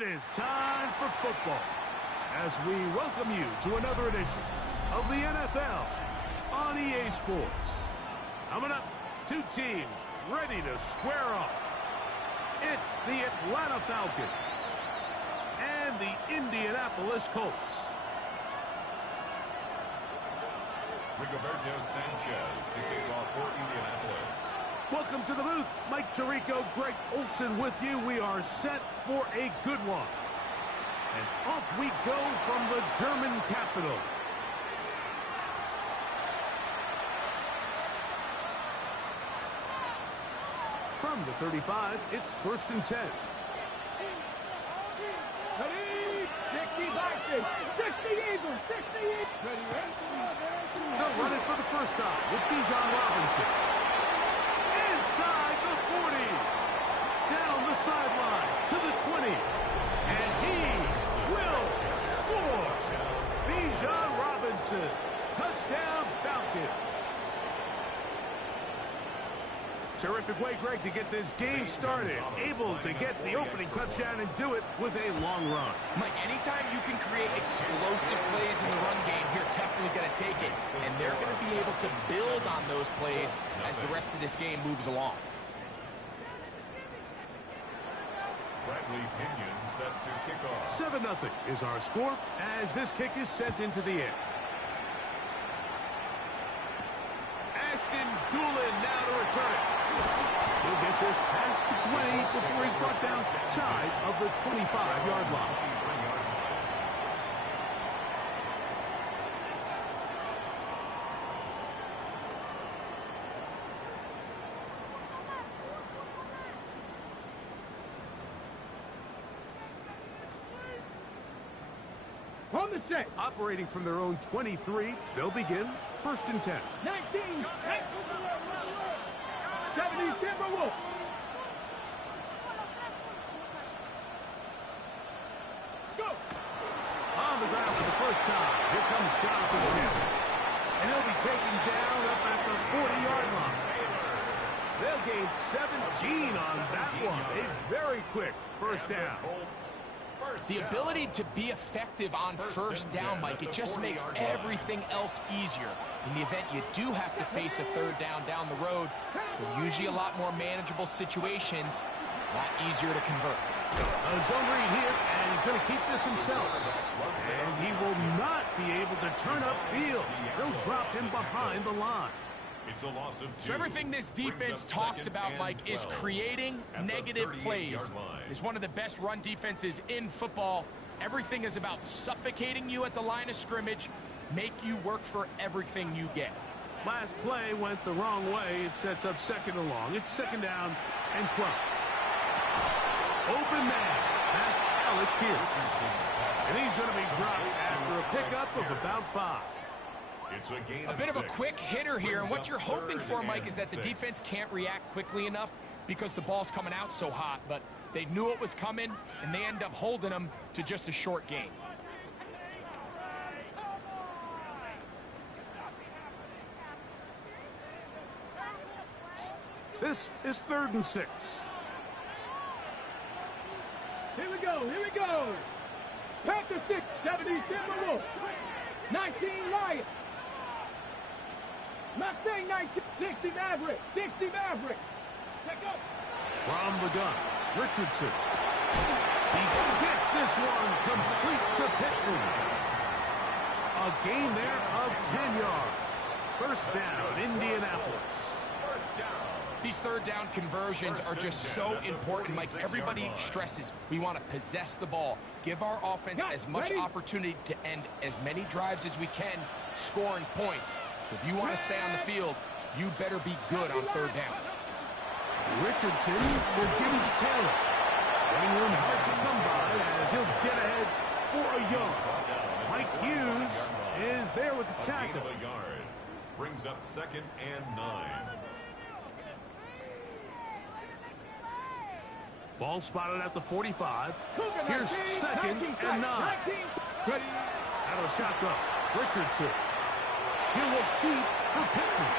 It is time for football as we welcome you to another edition of the NFL on EA Sports. Coming up, two teams ready to square off. It's the Atlanta Falcons and the Indianapolis Colts. Rigoberto Sanchez to kick off for Indianapolis. Welcome to the booth. Mike Tirico, Greg Olson with you. We are set for a good one. And off we go from the German capital. From the 35, it's 1st and 10. Ready, 60 Vikings, 60 Eagles, 60 Eagles. They'll run it for the first time with Bijan Robinson. Inside the 40. Down the sideline to the 20. And he will score. Bijan Robinson. Touchdown Falcons. Terrific way, Greg, to get this game started. Able to get the opening touchdown and do it with a long run. Mike, anytime you can create explosive plays in the run game, you're definitely going to take it. And they're going to be able to build on those plays as the rest of this game moves along. Bradley Pinion set to kick off. 7-0 is our score as this kick is sent into the air. Ashton Doolin now to return it. He'll get this past the 20 before he's brought down shy of the 25-yard line. On the set. Operating from their own 23, they'll begin 1st and 10. 19, 70 Timberwolves. Let's go. On the ground for the first time, here comes Jonathan Taylor. And he'll be taken down up at the 40-yard line. They'll gain 17 on that one. A very quick first down. The ability to be effective on first down, Mike, it just makes everything else easier. In the event you do have to face a third down the road, they're usually a lot more manageable situations, a lot easier to convert. A zone read here, and he's going to keep this himself. And he will not be able to turn upfield. They'll drop him behind the line. It's a loss of 2. So everything this defense talks about, Mike, is creating negative plays. It's one of the best run defenses in football. Everything is about suffocating you at the line of scrimmage, make you work for everything you get. Last play went the wrong way. It sets up 2nd and long. It's 2nd down and 12. Open man. That's Alec Pierce. And he's going to be dropped after a pickup of about 5. It's a gain A bit of a 6. quick hitter here, and what you're hoping for, Mike, is that the defense can't react quickly enough because the ball's coming out so hot, but they knew it was coming, and they end up holding them to just a short gain. This is 3rd and 6. Here we go, here we go. Panther 6, 70 Timberwolves. 19 Lions. Not saying 19, 60 Maverick, 60 Maverick. Check up. From the gun, Richardson. He gets this one complete to Pittman. A gain there of 10 yards. First down, Indianapolis. First down. These third down conversions are just so important, Mike. Everybody stresses we want to possess the ball, give our offense as much opportunity to end as many drives as we can, scoring points. So if you want to stay on the field, you better be good on third down. Richardson will give it to Taylor. Running room hard to come by as he'll get ahead for a yard. Mike Hughes is there with the tackle. A yard. Brings up 2nd and 9. Ball spotted at the 45. Here's 2nd and 9. Out of shotgun. Richardson. He'll look deep for Pittman.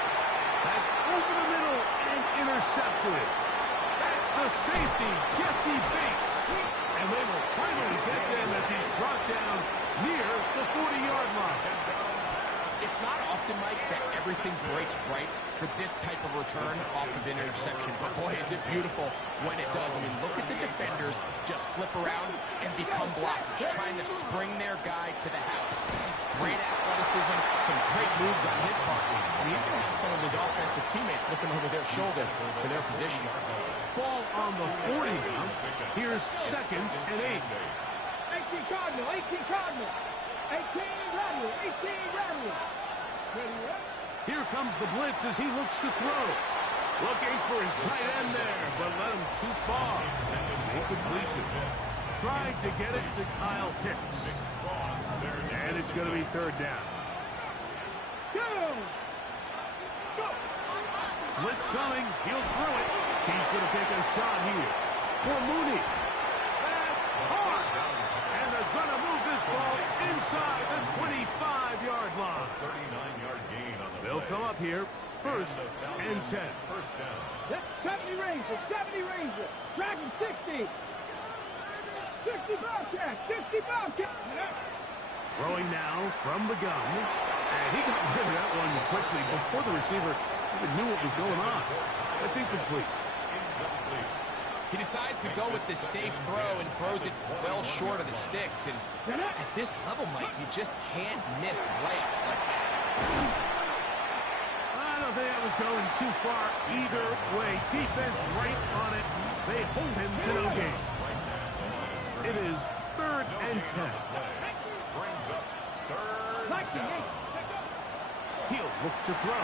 That's over the middle and intercepted. That's the safety, Jesse Bates. And they will find for this type of return off of an interception. But boy, is it beautiful when it does. I mean, look at the defenders just flip around and become blockers, trying to spring their guy to the house. Great athleticism, some great moves on his part. And he's going to have some of his offensive teammates looking over their shoulder for their position. Ball on the 40 now. Here's 2nd and 8. 18 Cardinal, 18 Cardinal. 18 Rattle, 18 Rattle. Ready up. Here comes the blitz as he looks to throw. Looking for his tight end there, but led him too far. Incompletion. Trying to get it to Kyle Pitts. And it's going to be 3rd down. Go! Go! Blitz coming. He'll throw it. He's going to take a shot here for Mooney. That's hard. And they're going to move this ball inside the 25-yard line. 39-yard gain on the They'll come up here. 1st and 10. First down. That's 70 Ranger, 70 Ranger. Dragon 60. 60 Bobcat, 60 Bobcat. Throwing now from the gun. And he got rid of that one quickly before the receiver even knew what was going on. That's incomplete. He decides to go with the safe throw and throws it well short of the sticks. And at this level, Mike, you just can't miss layups like that. I don't think that was going too far either way. Defense right on it. They hold him to no gain. It is 3rd and 10. Brings up 3rd down. He'll look to throw.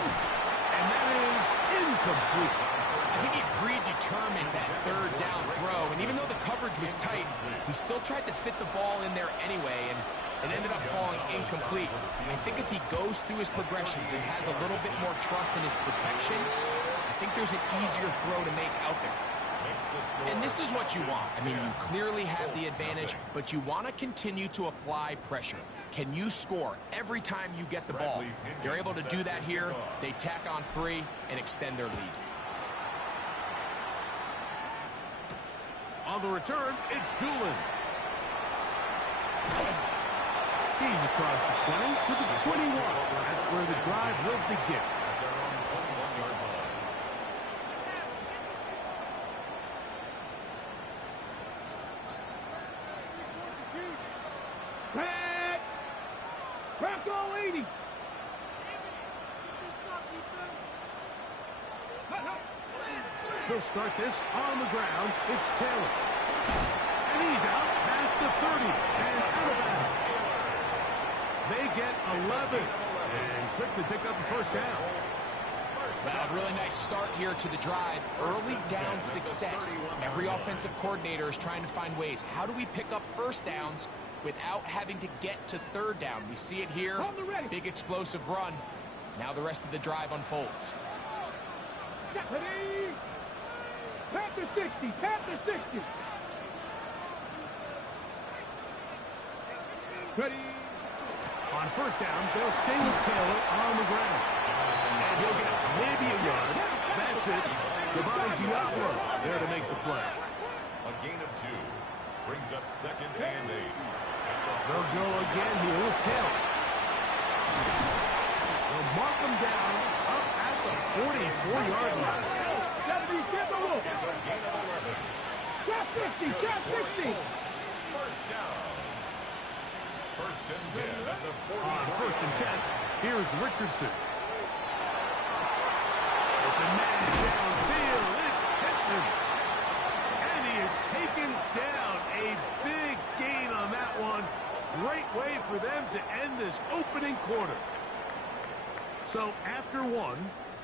And that is incomplete. I think he predetermined that 3rd down throw, and even though the coverage was tight, he still tried to fit the ball in there anyway, and it ended up falling incomplete. And I think if he goes through his progressions and has a little bit more trust in his protection, I think there's an easier throw to make out there. And this is what you want. I mean, you clearly have the advantage, but you want to continue to apply pressure. Can you score every time you get the ball? They're able to do that here. They tack on 3 and extend their lead. On the return, it's Doolin. He's across the 20 to the 21. That's where the drive will begin. Pat! Bronco 80. They'll start this on the ground. It's Taylor. And he's out past the 30 and out of bounds. They get 11 and quickly pick up the 1st down. A really nice start here to the drive. Early down success. Every offensive coordinator is trying to find ways. How do we pick up 1st downs without having to get to 3rd down? We see it here. Big explosive run. Now the rest of the drive unfolds. Ready? Panther 60, Panther 60. Ready? On 1st down, they'll stay with Taylor on the ground. And he'll get maybe a yard. That's it. Devon Diablo there to make the play. A gain of 2. Brings up 2nd and 8. They'll go again here with Taylor. They'll mark him down up at the 44-yard line. 70, Timberwolves. It's a gain of 11. Got 50, got 50. 1st down. 1st and 10 at the 40. On 1st and 10, here's Richardson. With the man downfield, it's Pittman. And he is taken down. A big gain on that one. Great way for them to end this opening quarter. So after 1,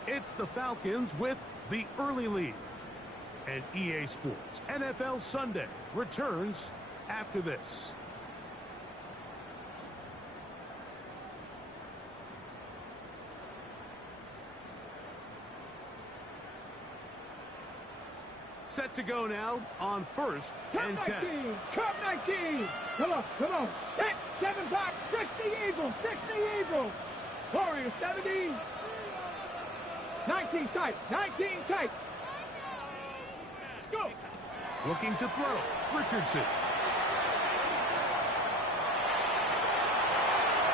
it's the Falcons with the early lead. And EA Sports NFL Sunday returns after this. Set to go now on 1st and 10. Cup 19. Come on, come on. 10, 7 back. 60 Eagles, 60 Eagles. Warriors 70. 19 tight, 19 tight. Let's go. Looking to throw. Richardson.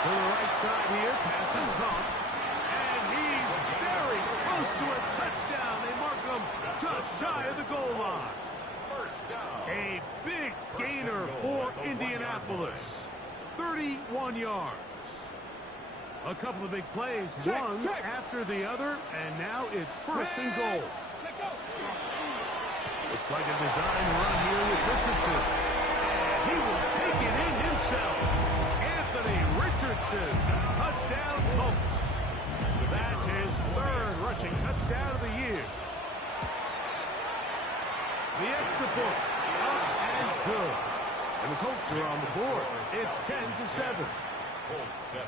To the right side here. Passes caught. And he's very close close to a touchdown. They mark them just shy of the goal line. First down. A big gainer for Indianapolis. 31 yards. A couple of big plays, one after the other, and now it's first and goal. Looks like a design run here with Richardson. And he will take it in himself. Anthony Richardson, touchdown Colts. That's his third rushing touchdown of the year. The extra point, up and good. And the Colts are on the board. It's 10-7. Colts 7.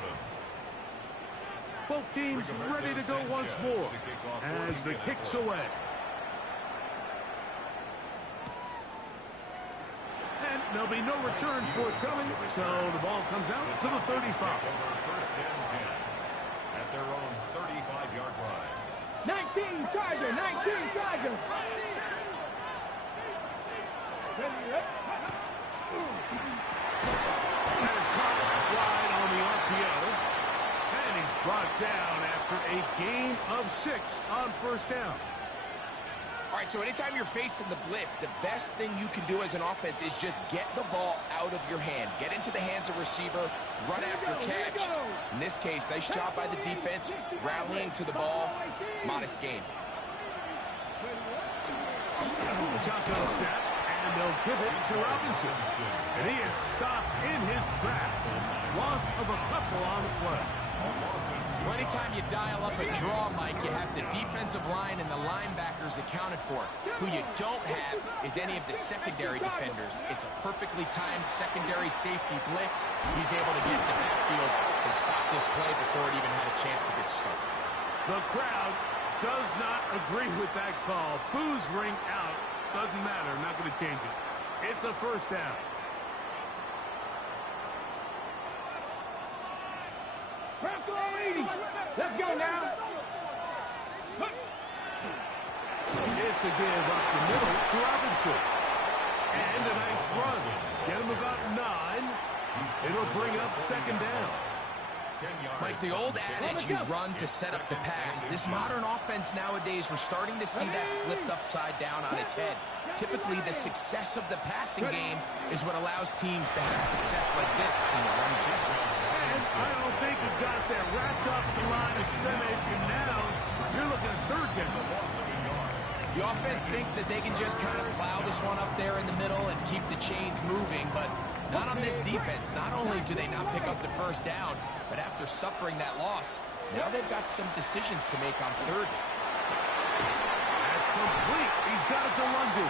Both teams ready to go once more as the kick's away. And there'll be no return forthcoming, so the ball comes out to the 35. First and 10 at their own 35-yard line. 19 Charger, 19 Charger. That is caught wide on the RPO. And he's brought down after a gain of 6 on first down. All right, so anytime you're facing the blitz, the best thing you can do as an offense is just get the ball out of your hand. Get into the hands of receiver, run after catch. In this case, nice job by the defense, rallying to the ball. Modest gain. Shotgun snap, and they'll give it to Robinson. And he is stopped in his tracks. Loss of a couple on the play. Well, anytime you dial up a draw, Mike, you have the defensive line and the linebackers accounted for. Who you don't have is any of the secondary defenders. It's a perfectly timed secondary safety blitz. He's able to get in the backfield and stop this play before it even had a chance to get started. The crowd does not agree with that call. Boos ring out. Doesn't matter. Not going to change it. It's a first down. Let's go now. It's a give up the middle to Robinson. And a nice run. Get him about 9. It'll bring up second down. Like the old adage, you run to set up the pass. This modern offense nowadays, we're starting to see that flipped upside down on its head. Typically, the success of the passing game is what allows teams to have success like this in the run game. And I don't think he got that wrapped up the line of scrimmage, and now you're looking at third down. The offense thinks that they can just kind of plow this one up there in the middle and keep the chains moving, but not on this defense. Not only do they not pick up the first down, but after suffering that loss, now they've got some decisions to make on third. That's complete. He's got it to London.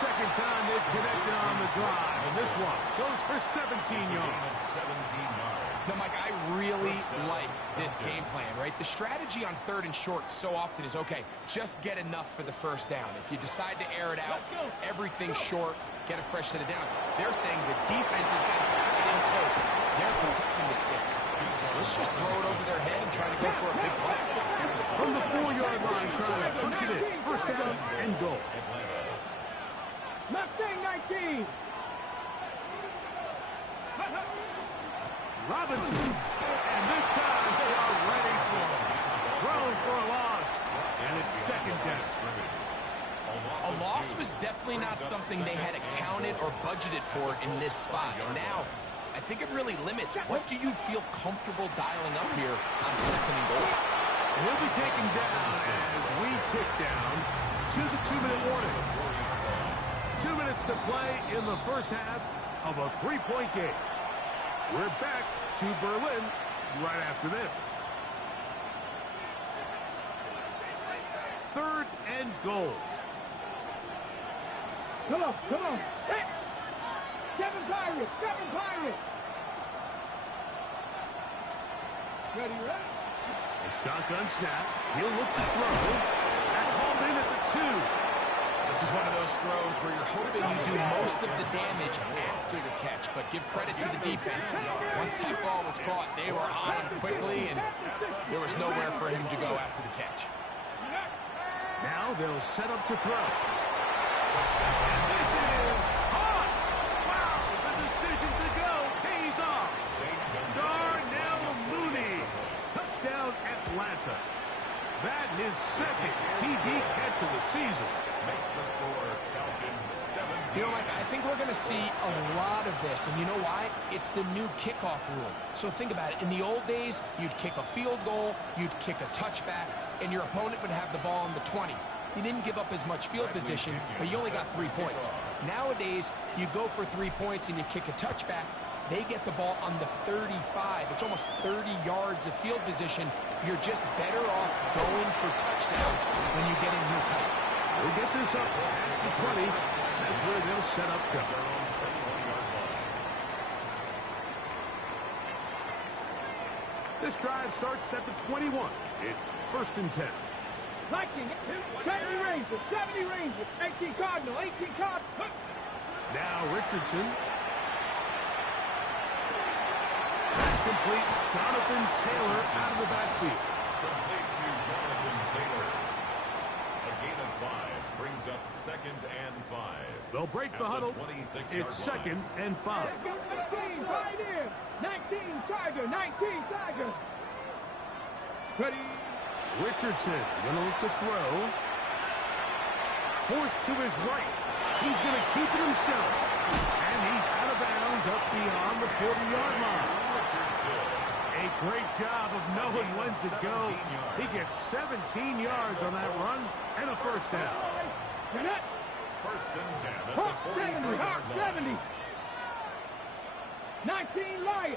Second time they've connected on the drive, and this one goes for 17 yards. Now, Mike, I really like this game plan, right? The strategy on third and short so often is, okay, just get enough for the first down. If you decide to air it out, everything short, get a fresh set of downs. They're saying the defense is going to back it in close. They're protecting the sticks. So let's just throw it over their head and try to go for a big play. From the 4-yard line, trying to punch it in. First down and goal. Mustang 19. Robinson, and this time they are ready for it. Thrown for a loss, and it's second down. A loss was definitely not something they had accounted or budgeted for in this spot. And now, I think it really limits. What do you feel comfortable dialing up here on second and goal? He'll be taken down as we tick down to the 2-minute warning. 2 minutes to play in the first half of a 3-point game. We're back to Berlin right after this. Third and goal. Come on, come on. Hey! Seven Pirates, Seven Pirates. Ready, right? A shotgun snap. He'll look to throw. That's hauled in at the 2. This is one of those throws where you're hoping you do most of the damage after the catch, but give credit to the defense. Once that ball was caught, they were on him quickly, and there was nowhere for him to go after the catch. Now they'll set up to throw. And this is hot! Wow, the decision to go pays off. Darnell Mooney. Touchdown, Atlanta. That his second TD catch of the season. Makes the score Falcons 17. You know, Mike, I think we're going to see a lot of this, and you know why? It's the new kickoff rule. So think about it. In the old days, you'd kick a field goal, you'd kick a touchback, and your opponent would have the ball on the 20. You didn't give up as much field position, but you only got 3 points. Nowadays, you go for 3 points and you kick a touchback. They get the ball on the 35. It's almost 30 yards of field position. You're just better off going for touchdowns when you get in here tight. We'll get this up past the 20. That's where they'll set up shop. This drive starts at the 21. It's 1st and 10. Liking it. 70 Rangers, 70 Rangers. 18 Cardinal, 18 Cardinal. Now Richardson. That's complete. Jonathan Taylor out of the backfield. Complete to Jonathan Taylor. A gain of 5 brings up 2nd and 5. They'll break the huddle. It's 2nd and 5. 19 right here. 19 Tiger, 19 Tiger. Ready. Richardson gonna look to throw. Forced to his right. He's gonna keep it himself. And he's out of bounds up beyond the 40-yard line. A great job of knowing when to go. He gets 17 yards on that run and a 1st down. 1st and 10 at Hawk the 70, Hawk 43-yard line. 70. 19 Lion.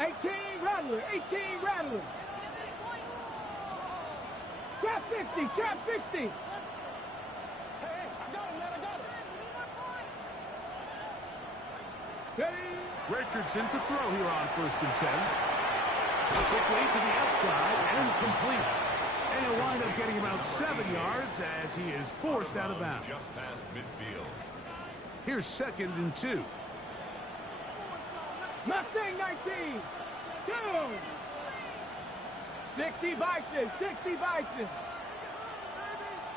18 Rattler, 18 Rattler. Trap 50, trap 50. Hey, I got him, man, I got him. Ready. Richardson to throw here on 1st and 10. Quickly to the outside and complete. And he'll wind up getting about 7 yards as he is forced out of bounds. Just past midfield. Here's 2nd and 2. Mustang 19. Go. 60 Bison, 60 Bison.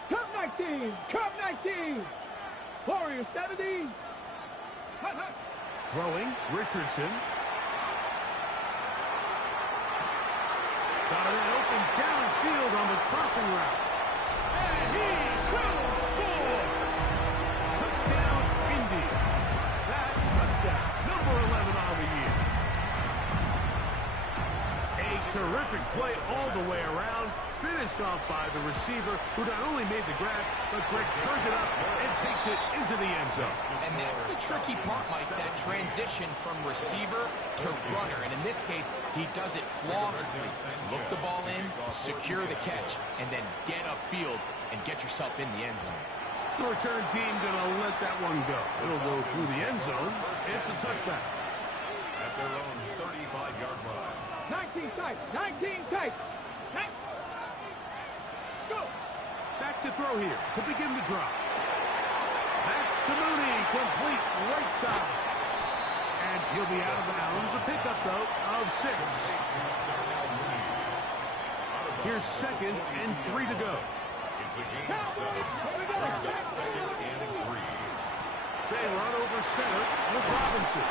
Cup 19, Cup 19. Warrior 70. Throwing, Richardson. Got it open downfield on the crossing route. And he will score! Touchdown, Indy. That touchdown, number 11 on the year. A terrific play all the way around. Finished off by the receiver, who not only made the grab, but Greg turned it up and takes it into the end zone. And that's the tricky part, Mike, that transition from receiver to runner. And in this case, he does it flawlessly. Look the ball in, secure the catch, and then get upfield and get yourself in the end zone. The return team going to let that one go. It'll go through the end zone. It's a touchback. At their own 35-yard line. 19 tight, 19 tight. Go. Back to throw here to begin the drop. That's to Mooney, complete right side. And he'll be out of bounds. A pickup, though, of 6. Here's 2nd and 3 to go. It's a gain of 7. Brings up 2nd and 3. They run over center with Robinson.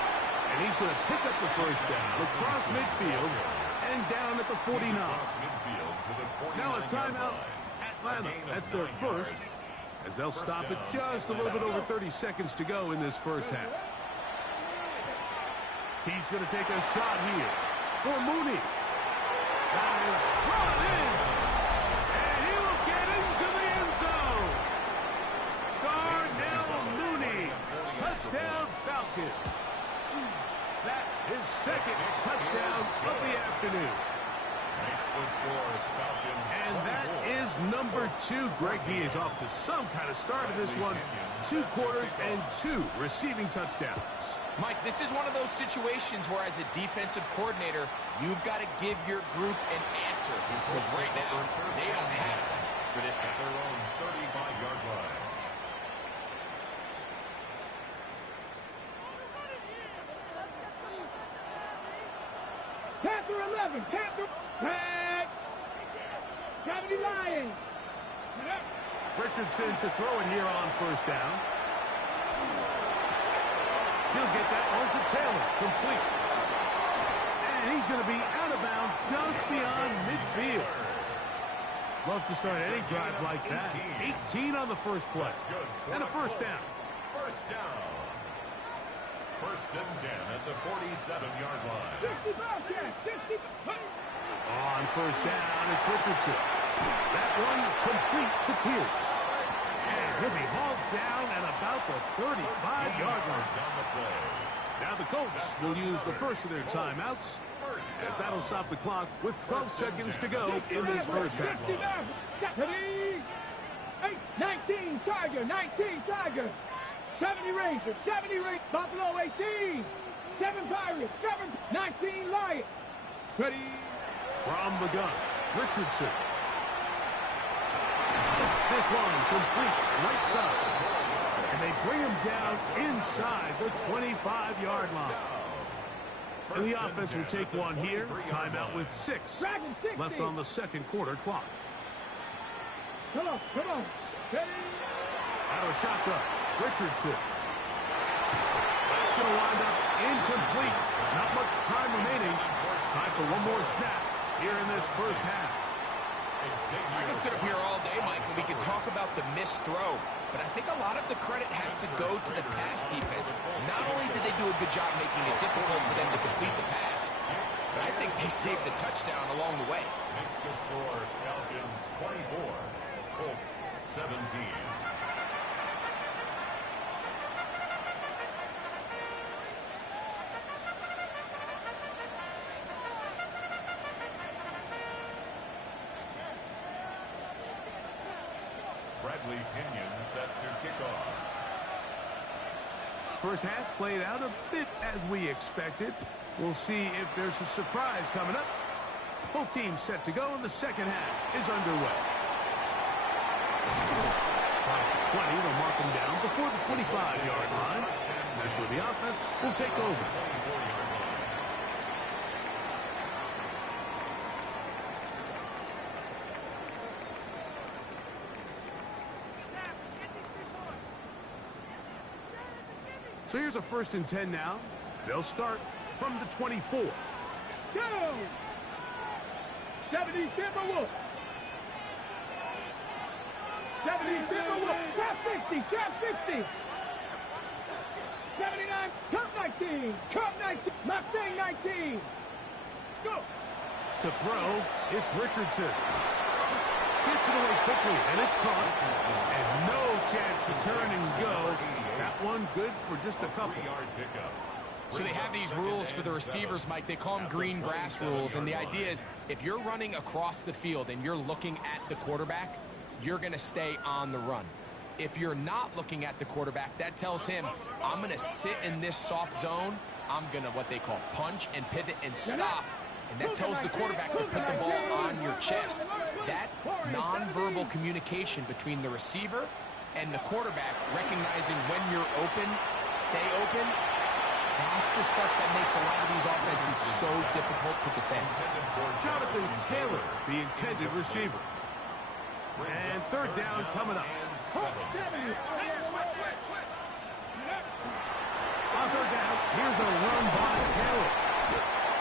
And he's going to pick up the 1st down across midfield and down at the 49. Now a timeout. Atlanta, that's their 1st, as they'll stop it just a little bit over 30 seconds to go in this 1st half. He's going to take a shot here for Mooney. That is brought in, and he will get into the end zone. Darnell Mooney, touchdown Falcons. That is 2nd touchdown of the afternoon. Makes the score Falcons. And that is number 2. Greg, he is off to some kind of start in this one. 2 quarters and 2 receiving touchdowns. Mike, this is one of those situations where as a defensive coordinator, you've got to give your group an answer. Because right now, they don't have one for this guy. Their own 35-yard line. Panther 11, Panther. Back. 70 Lions. Richardson to throw it here on 1st down. He'll get that one to Taylor, complete. And he's going to be out of bounds just beyond midfield. Love to start any drive like that. 18 on the first play. And a first down. First down. First and 10 at the 47-yard line. 60. On first down, it's Richardson. That one complete to Pierce. And he'll be hauled down at about the 35-yard line. On the play. Now the Colts will use the first of their timeouts, as that'll stop the clock with 12 seconds to go in this first half. 19 Tiger, 19 Tiger. 70 Rangers, 70 Rangers. Buffalo 18. 7 Pirates, 7, 19 Lions. Ready. From the gun, Richardson. This one complete right side. And they bring him down inside the 25-yard line. And the offense will take one here. Timeout with 6 left on the second quarter clock. Come on. Ready. Out of shotgun, Richardson. That's going to wind up incomplete. Not much time remaining. Time for one more snap here in this first half. I can sit up here all day, Mike, and we can talk about the missed throw. But I think a lot of the credit has to go to the pass defense. Not only did they do a good job making it difficult for them to complete the pass, but I think they saved the touchdown along the way. Makes the score Falcons 24, Colts 17. Bradley Pinion set to kick off. First half played out a bit as we expected. We'll see if there's a surprise coming up. Both teams set to go, and the second half is underway. 20, they'll mark them down before the 25-yard line. That's where the offense will take over. So here's a 1st and 10 now. They'll start from the 24. Go! 70 Timberwolves. 70 Timberwolves. Trap 50. 79. Cup 19. Mustang 19. Let's go. To throw, it's Richardson. Gets it away quickly, and it's caught. And no chance to turn and go. That one good for just a couple. So they have these rules for the receivers, Mike. They call them green grass rules. And the idea is if you're running across the field and you're looking at the quarterback, you're going to stay on the run. If you're not looking at the quarterback, that tells him, I'm going to sit in this soft zone. I'm going to what they call punch and pivot and stop. And that tells the quarterback to put the ball on your chest. That nonverbal communication between the receiver and the quarterback, recognizing when you're open, stay open, that's the stuff that makes a lot of these offenses so difficult to defend. Jonathan Taylor, the intended receiver. And 3rd down coming up. On 3rd down, here's a run by Taylor.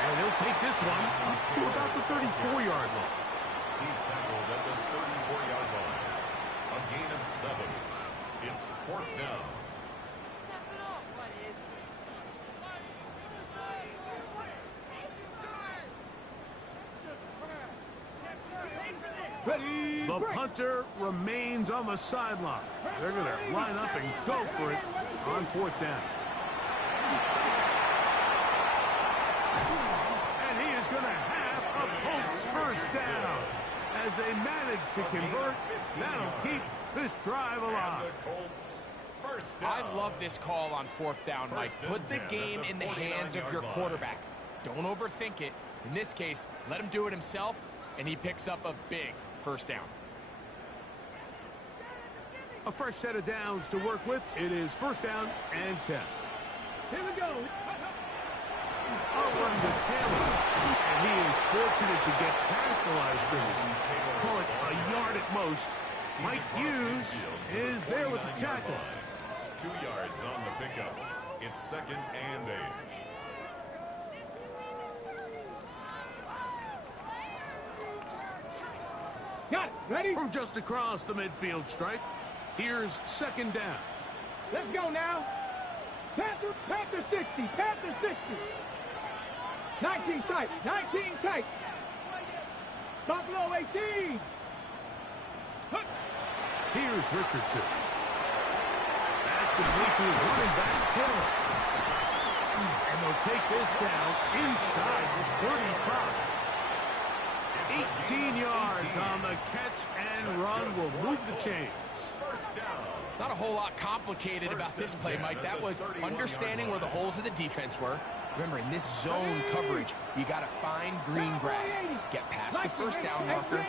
And they'll take this one up to about the 34-yard line. He's tackled at the 34-yard line. A gain of 7. It's 4th down. The punter remains on the sideline. They're going to line up and go for it on 4th down. And he is going to have a Colts first down. As they manage to convert, that'll keep this drive alive. I love this call on 4th down, Mike. Put the game in the hands of your quarterback. Don't overthink it. In this case, let him do it himself, and he picks up a big first down. A fresh set of downs to work with. It is 1st down and 10. Here we go. Run with Taylor, and he is fortunate to get past the line of scrimmage. Call it a yard at most. Mike Hughes is there with the tackle. 2 yards on the pickup. It's 2nd and 8. Got it. Ready? From just across the midfield stripe, here's second down. Let's go now. Panther 60. Panther 60. 19 tight. 19 tight. Buffalo 18. Here's Richardson. That's complete to his running back, Taylor. And they'll take this down inside the 35. 18 yards on the catch and run will move the chains. Not a whole lot complicated about this play, Mike. That was understanding where the holes of the defense were. Remember, in this zone coverage, you got to find green grass, get past the first down marker,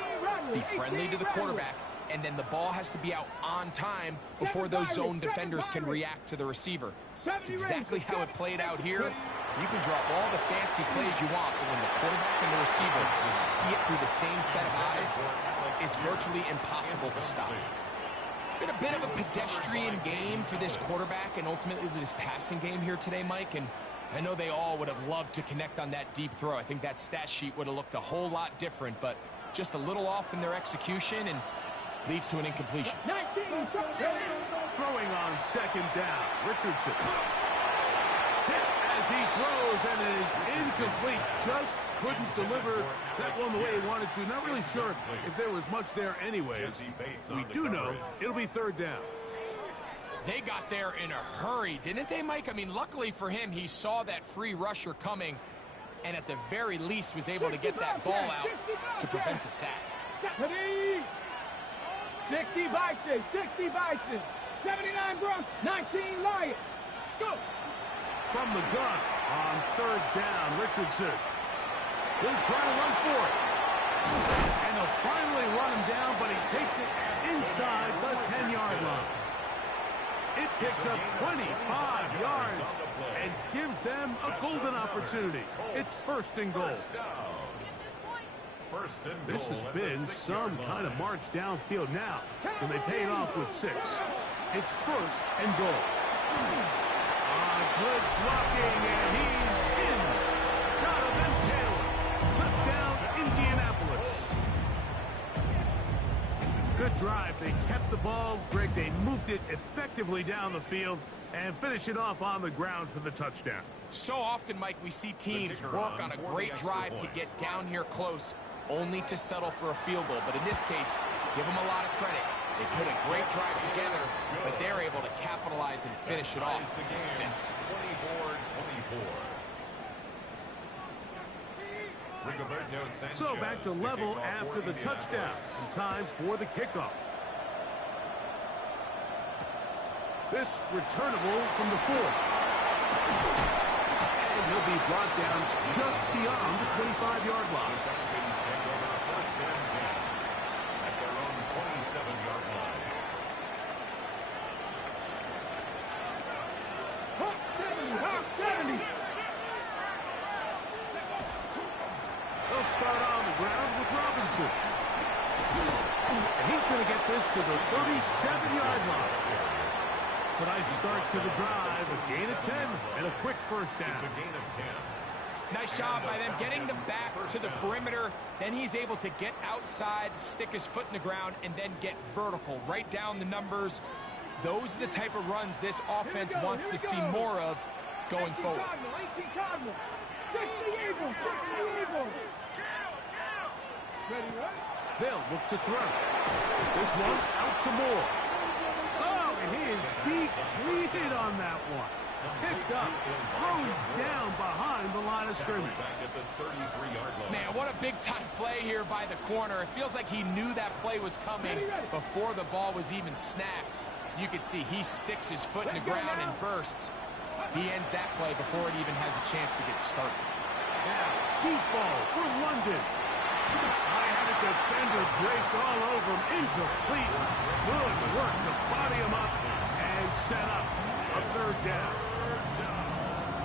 be friendly to the quarterback, and then the ball has to be out on time before those zone defenders can react to the receiver. That's exactly how it played out here. You can drop all the fancy plays you want, but when the quarterback and the receiver see it through the same set of eyes, it's virtually impossible to stop. It's been a bit of a pedestrian game for this quarterback and ultimately this passing game here today, Mike, and I know they all would have loved to connect on that deep throw. I think that stat sheet would have looked a whole lot different, but just a little off in their execution and leads to an incompletion. Throwing on second down, Richardson. Hit as he throws, and it is incomplete. Just couldn't deliver that one the way he wanted to. Not really sure if there was much there anyways. We do know it'll be third down. They got there in a hurry, didn't they, Mike? I mean, luckily for him, he saw that free rusher coming and at the very least was able to get that ball out to prevent the sack. 60 Bison, 60 Bison, 79 Bronx, 19 Lions. Go! From the gun on third down, Richardson. He'll try to run for it. And they'll finally run him down, but he takes it inside the 10-yard line. It picks up 25 yards and gives them a golden opportunity. It's first and goal. This has been some kind of march downfield now, and they pay it off with 6. It's first and goal. Good blocking, and he's in. Donovan Taylor. Touchdown, Indianapolis. Good drive. They kept the ball. Greg, they moved it effectively down the field and finish it off on the ground for the touchdown. So often, Mike, we see teams work on a great drive to get down here close, only to settle for a field goal. But in this case, give them a lot of credit. They put a great drive together, but they're able to capitalize and finish it off with 6. 24-24. So back to level after the touchdown. And time for the kickoff. This returnable from the 4. And he'll be brought down just beyond the 25-yard line. At their own 27-yard line. They'll start on the ground with Robinson. And he's going to get this to the 37-yard line. It's a nice start to the drive, a gain of 10, and a quick first down. It's a gain of 10. Nice job by them getting them back to the perimeter. Then he's able to get outside, stick his foot in the ground, and then get vertical. Right down the numbers. Those are the type of runs this offense wants to see more of going forward. They'll look to throw. This one out to Moore. Oh, and he is deep-leaded on that one. Picked up, thrown down behind the line of scrimmage. Man, what a big-time play here by the corner. It feels like he knew that play was coming before the ball was even snapped. You can see he sticks his foot in the ground and bursts. He ends that play before it even has a chance to get started. Now, deep ball for London. I had a defender draped all over him. Incomplete. Good work to body him up and set up a third down.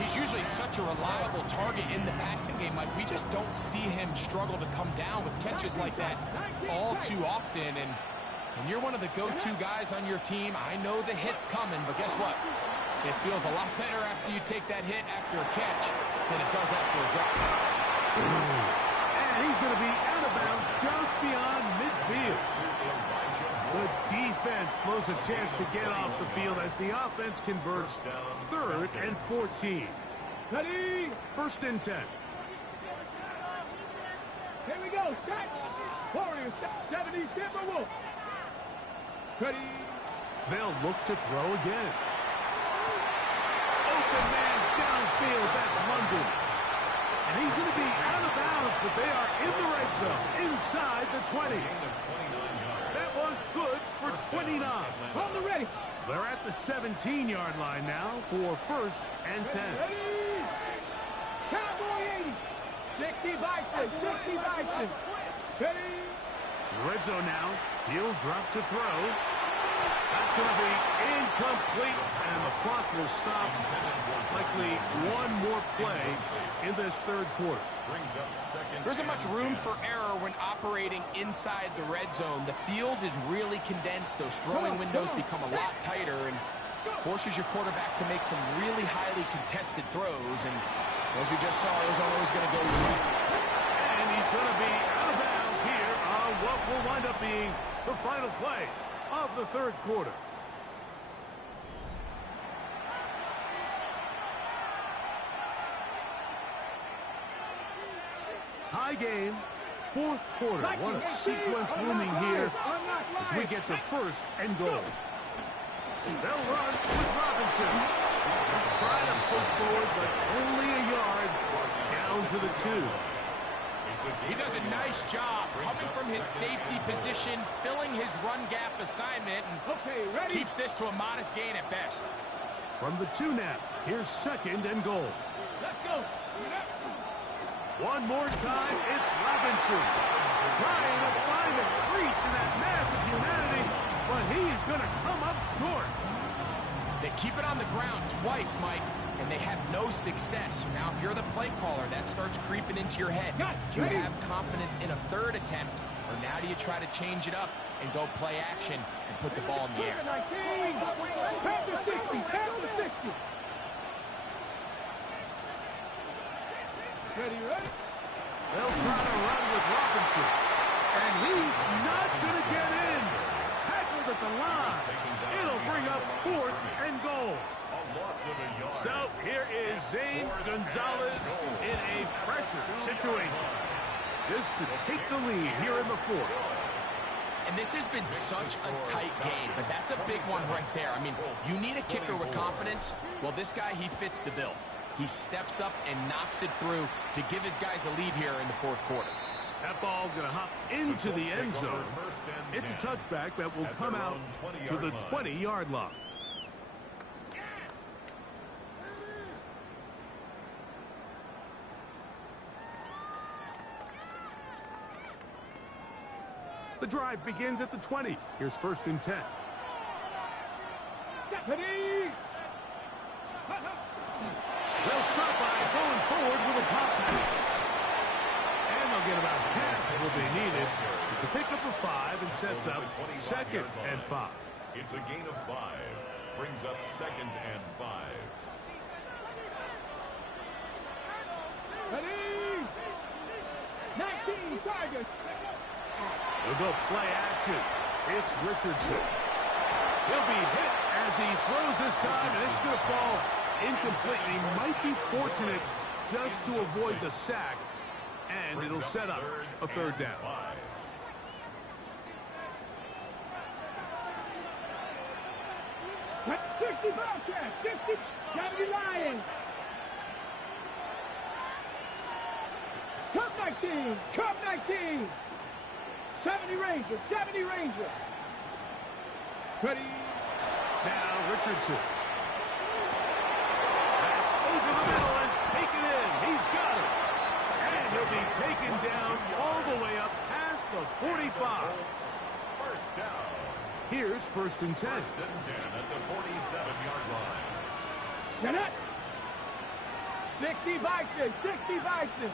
He's usually such a reliable target in the passing game. Like, we just don't see him struggle to come down with catches like that all too often. And when you're one of the go-to guys on your team, I know the hit's coming, but guess what? It feels a lot better after you take that hit after a catch than it does after a drop. And he's going to be out of bounds just beyond midfield. The defense blows a chance to get off the field as the offense converts 3rd and 14. Ready? 1st and 10. Here we go. Set. Warriors. 70 Timberwolves. Ready? They'll look to throw again. Open man downfield. That's London. And he's going to be out of bounds, but they are in the red zone, inside the 20. That one good for 29. On the ready. They're at the 17-yard line now for 1st and 10. Ready? Cowboy 80. 60 Bison. 60 Bison. Ready? Red zone now. He'll drop to throw. That's going to be incomplete, and the clock will stop. Likely one more play in this 3rd quarter. There isn't much room for error when operating inside the red zone. The field is really condensed. Those throwing windows become a lot tighter and forces your quarterback to make some really highly contested throws. And as we just saw, those aren't always going to go right. And he's going to be out of bounds here on what will wind up being the final play of the 3rd quarter. Tie game, 4th quarter. What a sequence looming here as we get to 1st and goal. They'll run with Robinson. They'll try to push forward, but only a yard down to the 2. He does a nice job coming from his safety position, filling his run gap assignment, and keeps this to a modest gain at best. From the 2 now, here's 2nd and goal. Let's go. One more time, it's Robinson. Trying to find a crease in that mass of humanity, but he's going to come up short. They keep it on the ground twice, Mike, and they have no success. Now, if you're the play caller, that starts creeping into your head. Do you have confidence in a 3rd attempt, or now do you try to change it up and go play action and put the ball in the air? 19. Pass to 60. Pass to 60. Ready, ready? They'll try to run with Robinson. And he's not going to get in. Tackled at the line. It'll bring up 4th and goal. So here is Zane Gonzalez in a pressure situation. Just to take the lead here in the 4th. And this has been such a tight game, but that's a big one right there. I mean, you need a kicker with confidence. Well, this guy, he fits the bill. He steps up and knocks it through to give his guys a lead here in the 4th quarter. That ball going to hop into the end zone. It's a touchback that will come out to the 20-yard line. The drive begins at the 20. Here's 1st and 10. Ready? They'll start by going forward with a pop pass. And they'll get about half of what they needed. It's a pickup of 5 and sets up 2nd and 5. It's a gain of 5. Brings up 2nd and 5. Ready? 19 Tigers. They'll go play action. It's Richardson. He'll be hit as he throws this time, and it's going to fall incomplete. He might be fortunate just to avoid the sack, and it'll set up a 3rd down. 60 Bobcats. 60 70 Lions. Cup 19. Cup 19. 70 Rangers. 70 Rangers. Ready? Now Richardson. That's over the middle and taken in. He's got it. And he'll be taken down all the way up past the 45. First down. Here's 1st and 10. 1st and 10 at the 47-yard line. Get it. 60 Bison. 60 Bison.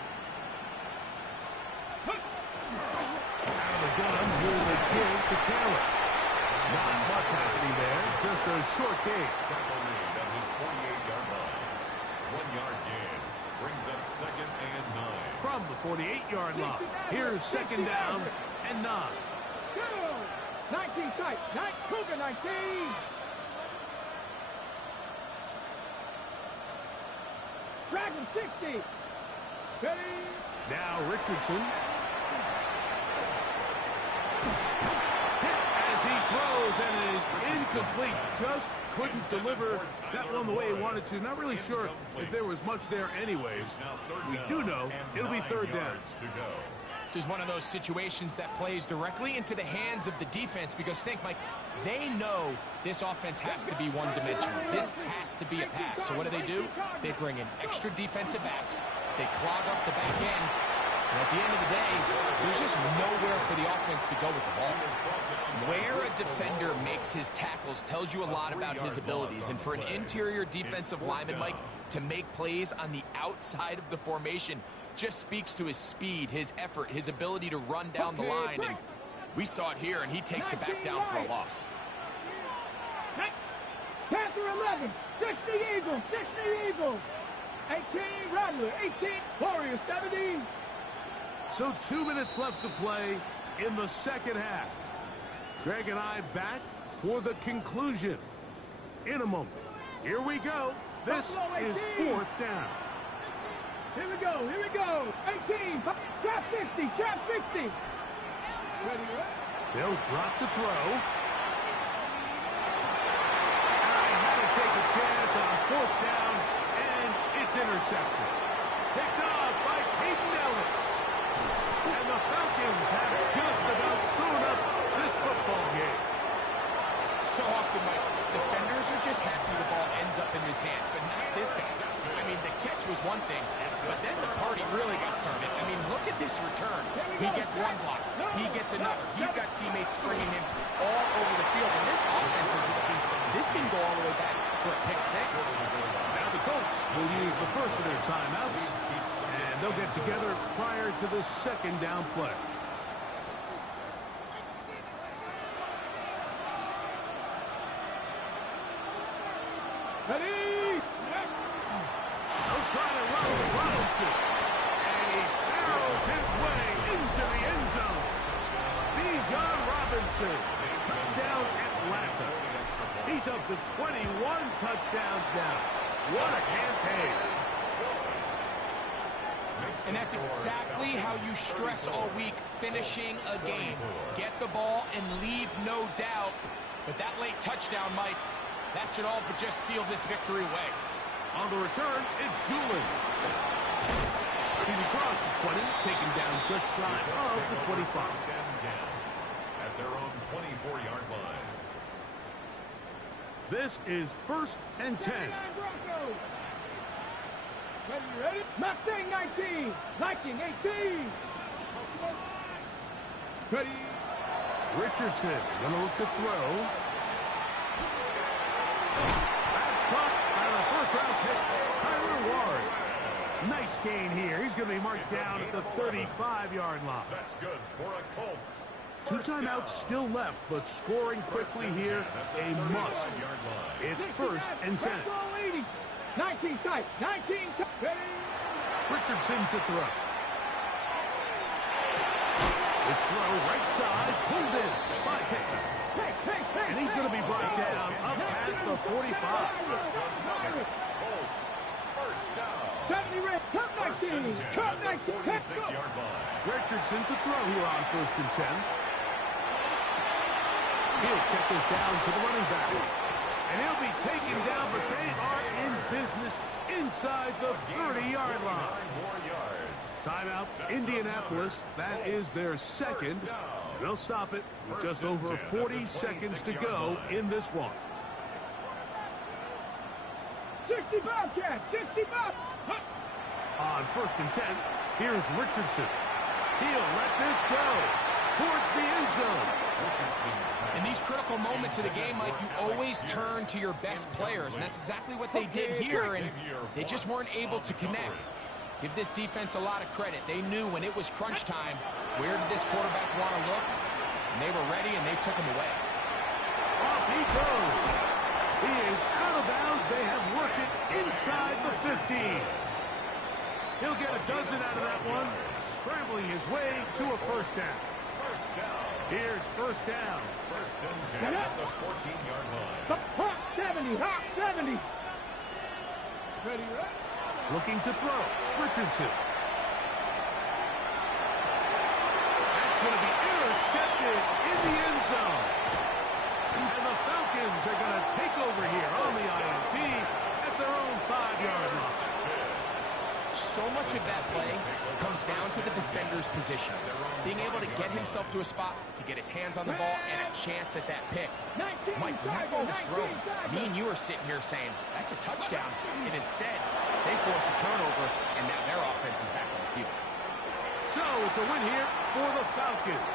Out of the gun, here's a give to Taylor. Not much happening there, just a short gain. Tackle made at his 48-yard line. 1 yard gain. brings up 2nd and 9. From the 48-yard line, here's 2nd down and 9. Go! 19 tight. Cougar 19. Dragon 60. Ready? Now Richardson. Hit as he throws and it is incomplete. Just couldn't deliver that one the way he wanted to. Not really sure if there was much there anyways. We do know it'll be 3rd down. This is one of those situations that plays directly into the hands of the defense because think, Mike, they know this offense has to be one-dimensional. This has to be a pass. So what do? They bring in extra defensive backs. They clog up the back end. And at the end of the day, there's just nowhere for the offense to go with the ball. Where a defender makes his tackles tells you a lot about his abilities. And for an interior defensive lineman, Mike, to make plays on the outside of the formation just speaks to his speed, his effort, his ability to run down the line. And we saw it here, and he takes the back down for a loss. Panther 11. 60 Eagles. 60 Eagles. 18 Rattler. 18 Warriors. 70. So 2 minutes left to play in the 2nd half. Greg and I back for the conclusion in a moment. Here we go. This is 4th down. Here we go. 18. Trap 50. Trap 50. Ready? They'll drop to throw. I had to take a chance on 4th down, and it's intercepted. Picked off by Peyton Ellis. And the Falcons have just about sewn up this football game. So often, Mike, defenders are just happy the ball ends up in his hands, but not this guy. I mean, the catch was one thing, but then the party really got started. I mean, look at this return. He gets one block. He gets another. He's got teammates stringing him all over the field, and this offense is looking, this didn't go all the way back for a pick 6. Now the Colts will use the first of their timeouts, and they'll get together prior to the 2nd down play. Ready? They'll try to run with Robinson. And he barrels his way into the end zone. Bijan Robinson. Touchdown Atlanta. He's up to 21 touchdowns now. What a campaign. And that's exactly how you stress all week, finishing a game. Get the ball and leave no doubt. But that late touchdown, Mike, that should all but just seal this victory away. On the return, it's Doolin. He's across the 20, taken down just shy of the 25. At their own 24-yard line. This is 1st and 10. Ready? Mustang 19. Viking 18. Ready? Richardson gonna look to throw. That's caught by the first-round pick, Tyler Ward. Nice gain here. He's gonna be marked down at the 35-yard line. That's good for a Colts. 2 timeouts still left, but scoring quickly here, a must. It's 1st and 10. 19 tight. 19 tight. Ready? Richardson to throw. This throw right side, pulled in by Pickett. And he's going to be brought down up past the 45. Colts, first down. 70 red. Cup 19. Cup 19. 46-yard line. Richardson to throw here on 1st and 10. He'll check this down to the running back. And he'll be taken down, but they are in business inside the 30-yard line. Timeout, Indianapolis. That is their 2nd. They'll stop it with just over 40 seconds to go in this one. 65, Cat. 65. On 1st and 10, here's Richardson. He'll let this go towards the end zone. In these critical moments of the game, Mike, you always turn to your best players, and that's exactly what they did here, and they just weren't able to connect. Give this defense a lot of credit. They knew when it was crunch time, where did this quarterback want to look, and they were ready, and they took him away. Off he goes. He is out of bounds. They have worked it inside the 15. He'll get a dozen out of that one, scrambling his way to a first down. Here's first down. First and 10 at the 14-yard line. The Hawk 70, Hawk 70. Ready, right? Looking to throw. Richardson. That's going to be intercepted in the end zone. And the Falcons are going to take over here on the INT at their own 5-yard line. So much of that play comes down to the defender's position. Being able to get himself to a spot, to get his hands on the ball, and a chance at that pick. Mike, when that ball was thrown, me and you are sitting here saying, that's a touchdown. And instead, they force a turnover, and now their offense is back on the field. So it's a win here for the Falcons.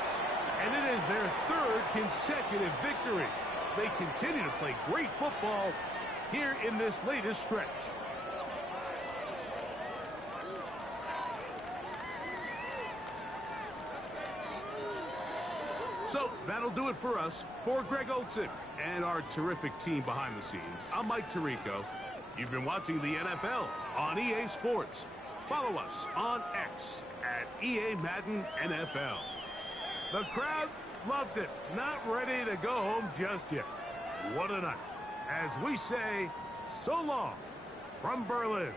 And it is their third consecutive victory. They continue to play great football here in this latest stretch. So that'll do it for us. For Greg Olson and our terrific team behind the scenes, I'm Mike Tirico. You've been watching the NFL on EA Sports. Follow us on X at EA Madden NFL. The crowd loved it. Not ready to go home just yet. What a night. As we say, so long from Berlin.